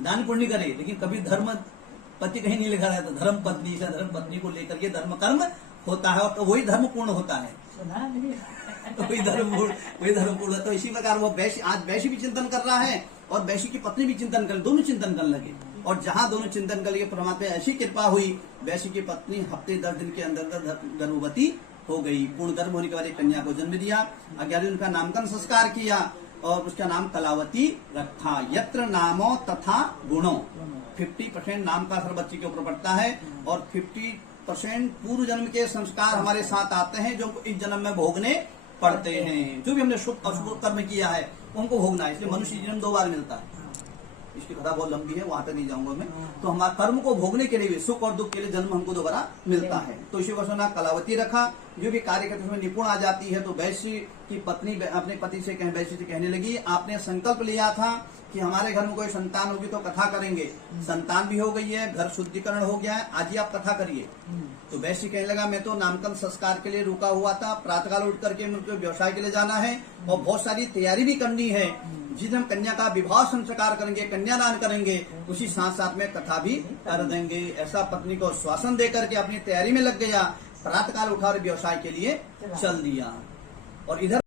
दान पुण्य करे, लेकिन कभी धर्म पति कहीं नहीं लिखा रहता, धर्म पत्नी से धर्म पत्नी को लेकर के धर्म कर्म होता है, और तो वही धर्म पूर्ण होता है। वही धर्म पूर्ण। तो इसी प्रकार वो वैश्य आज वैश्य भी चिंतन कर रहा है और वैश्य की पत्नी भी चिंतन कर, दोनों चिंतन कर लगे। और जहां दोनों चिंतन कर लगे, परमात्मा ऐसी कृपा हुई, वैश्य की पत्नी हफ्ते 10 दिन के अंदर गर्भवती हो गई। पूर्ण गर्भ होने के बाद एक कन्या को जन्म दिया। 11 दिन का नामकरण संस्कार किया और उसका नाम कलावती रखा। यत्र नामो तथा गुणों, 50% नाम का असर बच्चे के ऊपर पड़ता है और 50% पूर्व जन्म के संस्कार हमारे साथ आते हैं, जो इस जन्म में भोगने पड़ते हैं। जो भी हमने शुभ अशुभ कर्म किया है उनको भोगना है। इसलिए मनुष्य जन्म 2 बार मिलता है। इसकी कथा बहुत लंबी है, वहां तक नहीं जाऊंगा मैं। तो हमारे कर्म को भोगने के लिए भी, सुख और दुख के लिए जन्म हमको दोबारा मिलता है। तो इसी वजह से कलावती रखा। जो भी कार्य करते में निपुण आ जाती है। तो वैश्य की पत्नी अपने पति से वैश्य से कहने लगी, आपने संकल्प लिया था कि हमारे घर में कोई संतान होगी तो कथा करेंगे। संतान भी हो गई है, घर शुद्धिकरण हो गया है, आज ही आप कथा करिए। तो वैश्य कहने लगा, मैं तो नामकरण संस्कार के लिए रुका हुआ था, प्रातःकाल उठ करके मुझे व्यवसाय के लिए जाना है और बहुत सारी तैयारी भी करनी है। जिस दिन हम कन्या का विवाह संस्कार करेंगे, कन्यादान करेंगे, उसी साथ साथ में कथा भी कर देंगे। ऐसा पत्नी को श्वासन दे करके अपनी तैयारी में लग गया। प्रातःकाल उठा और व्यवसाय के लिए चल दिया। और इधर